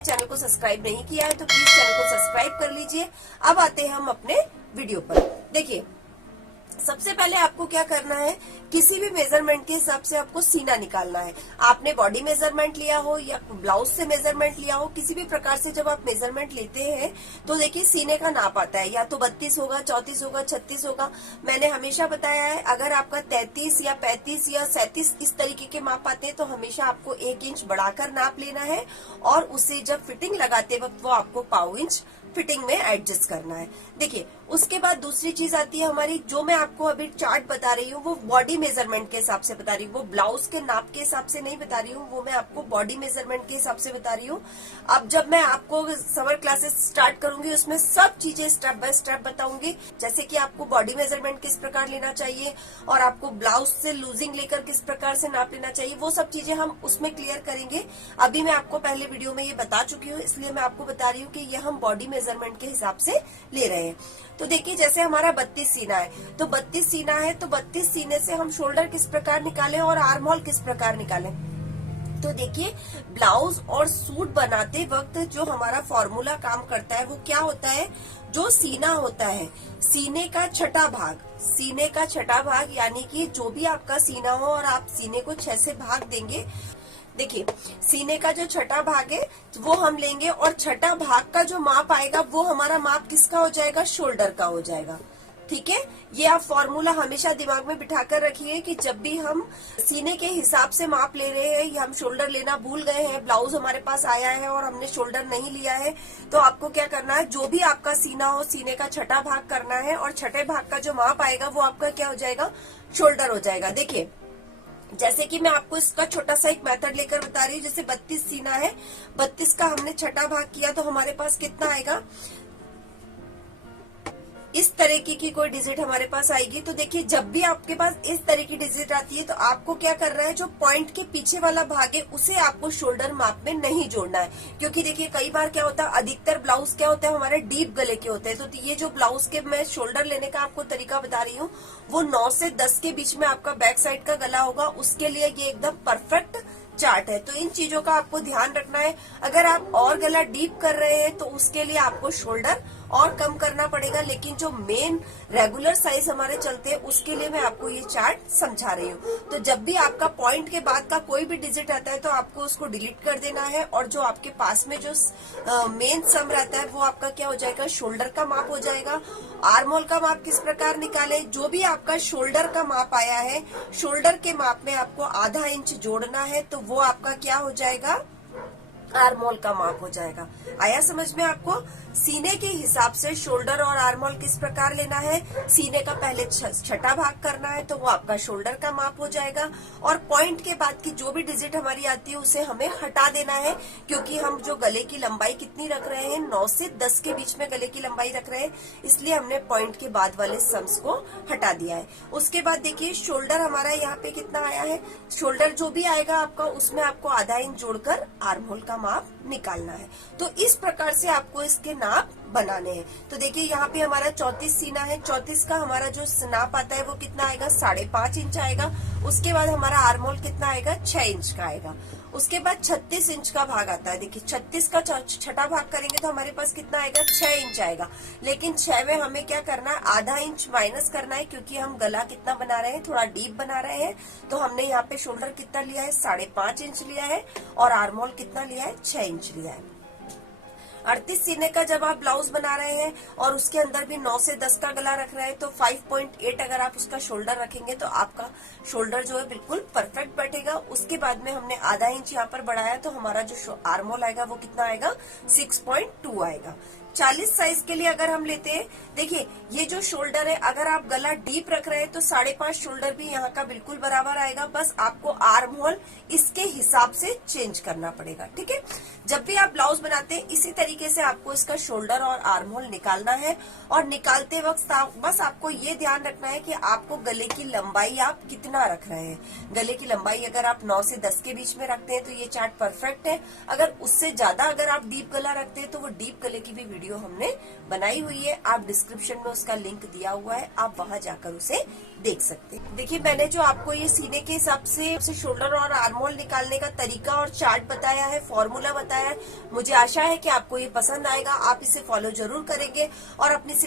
Channel को subscribe नहीं किया है तो प्लीज चैनल को सब्सक्राइब कर लीजिए। अब आते हैं हम अपने वीडियो पर। देखिए, सबसे पहले आपको क्या करना है, किसी भी मेजरमेंट के हिसाब से आपको सीना निकालना है। आपने बॉडी मेजरमेंट लिया हो या ब्लाउज से मेजरमेंट लिया हो, किसी भी प्रकार से जब आप मेजरमेंट लेते हैं तो देखिए सीने का नाप आता है, या तो 32 होगा, 34 होगा, 36 होगा। मैंने हमेशा बताया है, अगर आपका 33 या 35 या 37 इस तरीके के माप आते हैं तो हमेशा आपको 1 इंच बढ़ाकर नाप लेना है और उसे जब फिटिंग लगाते वक्त वो आपको पाव इंच फिटिंग में एडजस्ट करना है। देखिए, उसके बाद दूसरी चीज आती है हमारी, जो मैं आपको अभी चार्ट बता रही हूँ वो बॉडी मेजरमेंट के हिसाब से बता रही हूँ, वो ब्लाउज के नाप के हिसाब से नहीं बता रही हूँ, वो मैं आपको बॉडी मेजरमेंट के हिसाब से बता रही हूँ। अब जब मैं आपको समर क्लासेस स्टार्ट करूंगी उसमें सब चीजें स्टेप बाय स्टेप बताऊंगी, जैसे कि आपको बॉडी मेजरमेंट किस प्रकार लेना चाहिए और आपको ब्लाउज से लूजिंग लेकर किस प्रकार से नाप लेना चाहिए, वो सब चीजें हम उसमें क्लियर करेंगे। अभी मैं आपको पहले वीडियो में ये बता चुकी हूँ, इसलिए मैं आपको बता रही हूँ कि ये हम बॉडी मेजरमेंट के हिसाब से ले रहे हैं। तो देखिए, जैसे हमारा 32 सीना है तो 32 सीना है तो 32 सीने से हम शोल्डर किस प्रकार निकालें और आर्म होल किस प्रकार निकालें। तो देखिए, ब्लाउज और सूट बनाते वक्त जो हमारा फॉर्मूला काम करता है वो क्या होता है, जो सीना होता है, सीने का छठा भाग, सीने का छठा भाग यानी कि जो भी आपका सीना हो और आप सीने को 6 से भाग देंगे। देखिए, सीने का जो छठा भाग है वो हम लेंगे और छठा भाग का जो माप आएगा वो हमारा माप किसका हो जाएगा, शोल्डर का हो जाएगा। ठीक है, ये आप फॉर्मूला हमेशा दिमाग में बिठाकर रखिए कि जब भी हम सीने के हिसाब से माप ले रहे हैं या हम शोल्डर लेना भूल गए हैं, ब्लाउज हमारे पास आया है और हमने शोल्डर नहीं लिया है, तो आपको क्या करना है, जो भी आपका सीना हो सीने का छठा भाग करना है और छठे भाग का जो माप आएगा वो आपका क्या हो जाएगा, शोल्डर हो जाएगा। देखिए, जैसे कि मैं आपको इसका छोटा सा एक मेथड लेकर बता रही हूँ, जैसे 32 सीना है, 32 का हमने छठा भाग किया तो हमारे पास कितना आएगा, इस तरीके की कोई डिजिट हमारे पास आएगी। तो देखिए, जब भी आपके पास इस तरह की डिजिट आती है तो आपको क्या करना है, जो पॉइंट के पीछे वाला भाग है उसे आपको शोल्डर माप में नहीं जोड़ना है, क्योंकि देखिए कई बार क्या होता है, अधिकतर ब्लाउज क्या होता है हमारे डीप गले के होते हैं। तो ये जो ब्लाउज के मैं शोल्डर लेने का आपको तरीका बता रही हूँ वो 9 से 10 के बीच में आपका बैक साइड का गला होगा, उसके लिए ये एकदम परफेक्ट चार्ट है। तो इन चीजों का आपको ध्यान रखना है। अगर आप और गला डीप कर रहे हैं तो उसके लिए आपको शोल्डर और कम करना पड़ेगा, लेकिन जो मेन रेगुलर साइज हमारे चलते हैं उसके लिए मैं आपको ये चार्ट समझा रही हूँ। तो जब भी आपका पॉइंट के बाद का कोई भी डिजिट आता है तो आपको उसको डिलीट कर देना है और जो आपके पास में जो मेन सम रहता है वो आपका क्या हो जाएगा, शोल्डर का माप हो जाएगा। आर्म होल का माप किस प्रकार निकाले, जो भी आपका शोल्डर का माप आया है, शोल्डर के माप में आपको आधा इंच जोड़ना है तो वो आपका क्या हो जाएगा, आर्म होल का माप हो जाएगा। आया समझ में आपको। सीने के हिसाब से शोल्डर और आर्म होल किस प्रकार लेना है, सीने का पहले छठा भाग करना है तो वो आपका शोल्डर का माप हो जाएगा और पॉइंट के बाद की जो भी डिजिट हमारी आती है उसे हमें हटा देना है, क्योंकि हम जो गले की लंबाई कितनी रख रहे हैं, 9 से 10 के बीच में गले की लंबाई रख रहे हैं, इसलिए हमने पॉइंट के बाद वाले सम्स को हटा दिया है। उसके बाद देखिए, शोल्डर हमारा यहाँ पे कितना आया है, शोल्डर जो भी आएगा आपका उसमें आपको आधा इंच जोड़कर आर्म होल का माप निकालना है। तो इस प्रकार से आपको इसके नाप बनाने हैं। तो देखिए, यहाँ पे हमारा 34 सीना है, 34 का हमारा जो नाप आता है वो कितना आएगा, 5.5 इंच आएगा। उसके बाद हमारा आर्म होल कितना आएगा, 6 इंच का आएगा। उसके बाद 36 इंच का भाग आता है। देखिए, 36 का छठा भाग करेंगे तो हमारे पास कितना आएगा, 6 इंच आएगा। लेकिन 6 में हमें क्या करना है, आधा इंच माइनस करना है, क्योंकि हम गला कितना बना रहे हैं, थोड़ा डीप बना रहे हैं। तो हमने यहाँ पे शोल्डर कितना लिया है, 5.5 इंच लिया है और आर्म होल कितना लिया है, 6 इंच लिया है। 38 सीने का जब आप ब्लाउज बना रहे हैं और उसके अंदर भी 9 से 10 का गला रख रहे हैं तो 5.8 अगर आप उसका शोल्डर रखेंगे तो आपका शोल्डर जो है बिल्कुल परफेक्ट बैठेगा। उसके बाद में हमने आधा इंच यहाँ पर बढ़ाया तो हमारा जो आर्म होल आएगा वो कितना आएगा, 6.2 आएगा। 40 साइज के लिए अगर हम लेते हैं, देखिए ये जो शोल्डर है, अगर आप गला डीप रख रहे हैं तो 5.5 शोल्डर भी यहाँ का बिल्कुल बराबर आएगा, बस आपको आर्म होल इसके हिसाब से चेंज करना पड़ेगा। ठीक है, जब भी आप ब्लाउज बनाते हैं इसी तरीके से आपको इसका शोल्डर और आर्म होल निकालना है और निकालते वक्त बस आपको ये ध्यान रखना है कि आपको गले की लंबाई आप कितना रख रहे हैं। गले की लंबाई अगर आप 9 से 10 के बीच में रखते हैं तो ये चार्ट परफेक्ट है। अगर उससे ज्यादा अगर आप डीप गला रखते हैं तो वो डीप गले की भी वीडियो हमने बनाई हुई है, आप डिस्क्रिप्शन में उसका लिंक दिया हुआ है, आप वहां जाकर उसे देख सकते हैं। देखिए मैंने जो आपको ये सीने के हिसाब से शोल्डर और आर्म होल निकालने का तरीका और चार्ट बताया है, फॉर्मूला बताया है, मुझे आशा है कि आपको ये पसंद आएगा, आप इसे फॉलो जरूर करेंगे और अपनी